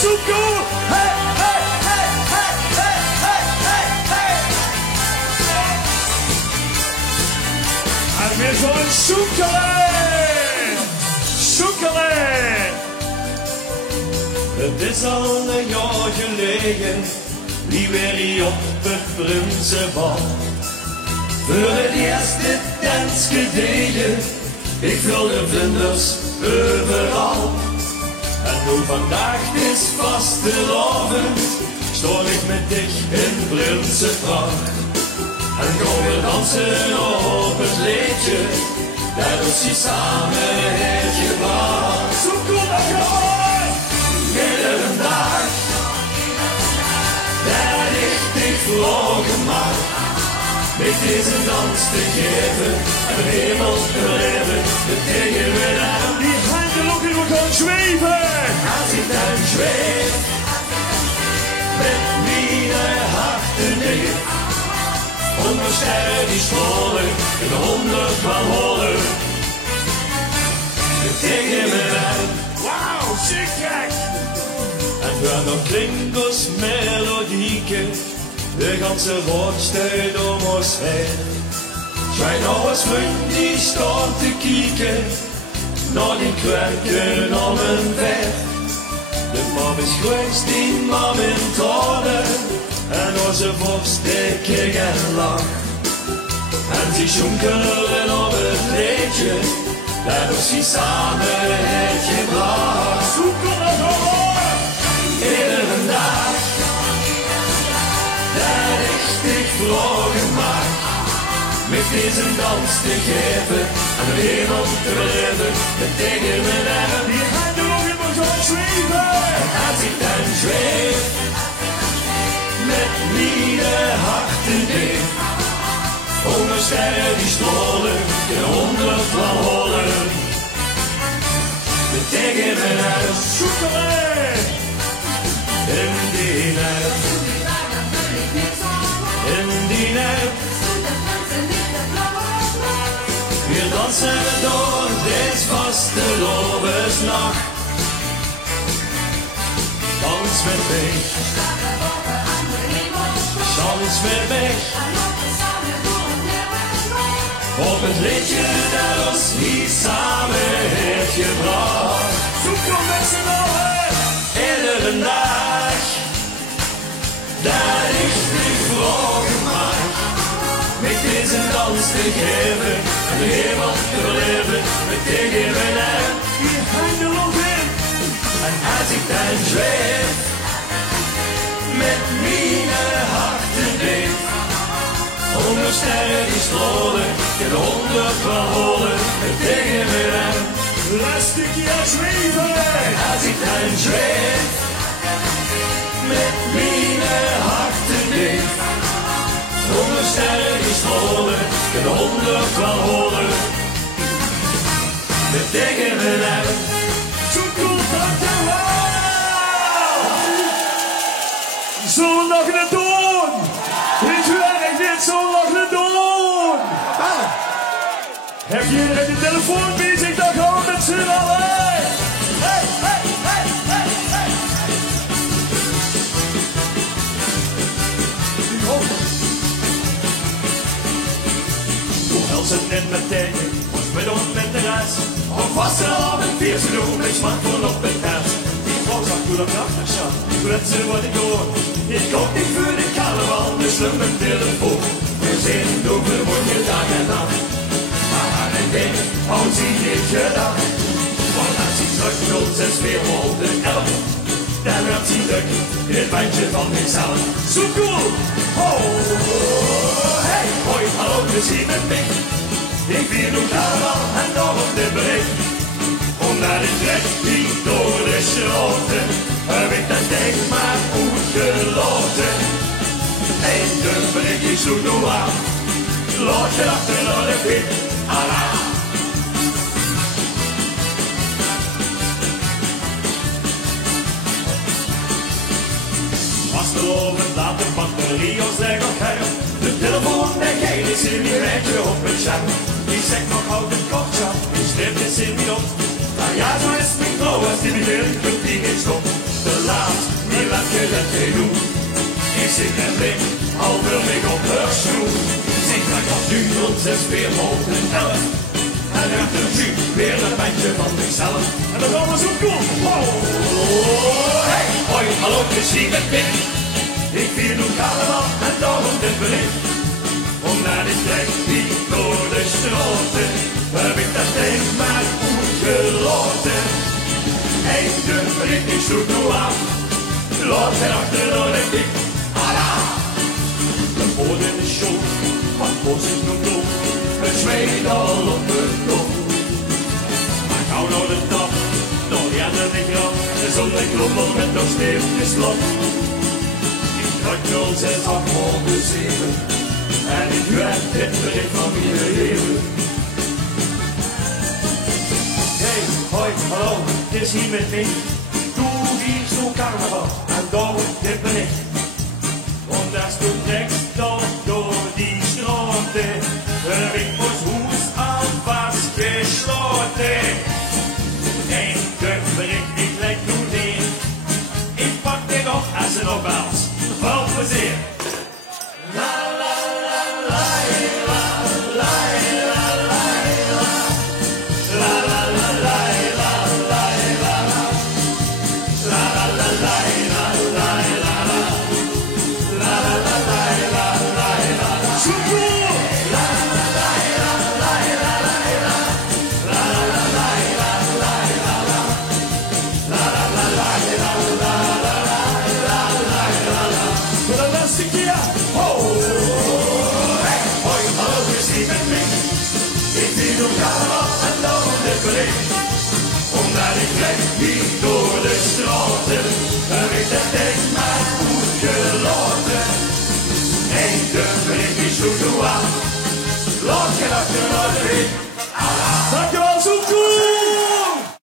Zo cool! Hey, hey, hey, hey, hey, hey, hey, hey! En weer zo'n zoekelen! Zoekelen! Het is al een jaar geleden, wie weer hier op het Prinsenbal. Voor het eerste dansje deden, ik wilde vlinders overal. En nu vandaag is vastelavond, stoor ik met dich in Prinsenpracht. En gaan we dansen op het leedje, dat ons je samen heeft gebracht. Zo cool dat je hoort! Iedere dag, dat ik dich vragen mag, met deze dans te geven en de hemel te leven, de tegen we aan. Die handen ook in elkaar zweven! Als ik dan zweef, met mijn harten dicht, onder sterren die scholen, in de 100 van holen, de tegen me aan. Wauw, ziek gek! En we nog klinkers melodieken, de ganse woord stuit om ons heen. Schijn nou als vriend die staat te kieken, naar die kwerken om een weg. De mam is geweest, die mam in tonen, en onze vorst dikke en lach. En die jonkelen op het leedje, dat ons die samen heeft gebracht. Zoeken naar hoor! Iedere dag, dat ik dich vragen mag, met deze dans te geven, aan de wereld te beleven, met tegen mijn arm. Die handen ook in elkaar zweven! En als ik dan zweef, met mijn harten dicht, onder sterren die stolen, de 100 van holen, met tegen mijn arm. Zoekelen! In die nacht, in die nacht, wir dansen door deze vastelovensnacht. Dans met mij, dans met mij, op het liedje dat ons hier samen heeft gebracht. Zoeken met z'n allen! Iedere dag, dat ik dich vragen mag, met deze dans te geven, en de hemel te beleven, met tegen mijn arm. Die handen ook in! En als ik dan zweef, met mijn harten dicht, onder sterren die stolen, in de 100 van holen, met tegen mijn arm. Laat stukje zweven! En als ik dan zweef, met mijn harten dicht, onder sterren die stolen, in de 100 van holen, met tegen mijn arm. Zo cool dat je hoort! Zo nog een doen! Dit werkt niet, zo nog een doen! Heb je de telefoon bezig, dan gaan we met z'n allen! Hey, hey, hey, hey, hey! Hoe hel ze net met tegen, was bedoeld met de rest. Op vaste avond, vier ze doen, met smaak voor op het test. Die vrouw zag hoe dat krachtig zat, die kwetsen wat ik hoor. Ik kom niet voor de carnaval, dus slum mijn telefoon. We zijn over, word je dag en nacht. Maar aan een ding, houdt ze niet gedacht. Want als hij terugvult, 6 411. Dan werd hij druk, in het bandje van zichzelf. Zo cool! Oh, hey, hoi, hallo, dus hier met mij. Ik vier nu carnaval en nog op de bericht. Omdat ik trek niet door de schroten, heb ik dat denk maar goed geloten. En de bericht is zo nu aan, laat je achter naar de piep, Allah. Vastelovend laat de batterie ons zeggen op her. De telefoon bij jij is in die rijtje op het scherm. Die zegt nog houd het kortje, die stipt is in niet op. Maar ja, zo is mijn vrouw als die begint, die niet stopt. De laat je dat je doet. Ik zit en blik, over mij op haar schoen. Zit ik op 06 weer mogen helpen. En uit de jeep weer een bandje van zichzelf. En dat allemaal zo cool. Oh, hey, hoi, hallo, je ziet het Pik. Ik vier nu carnaval en daarom dit bericht. Omdat ik trek die door de straten, heb ik dat ding maar goed gelaten. Hey, de bericht is zoek nu aan. Laat er achter door de dik. Alla! De woorden is show, wat was ik nog doen? Het zweet al op de kop. Maar gauw nou de tap, nog die andere grap. De zon de krommel met nog steeds slap. Ik krak 06 afgehouden 7. En ik werd dit bericht van mijn leven. Hey, hoi, hallo, het is hier met mij. Doe hier zo'n carnaval en dan dit bericht. Want daar stond tekst dan door die straten. Heb ik ons hoes aan vastgesloten. En de bericht, ik leg nu neer. Ik pak dit op als een opbouws. Veel plezier. La la la la la la la la la la la la la la la la la la omdat ik trek hier door de straten, heb ik dat ding maar goed gelaten. En de bericht is zo toe aan, laat je achter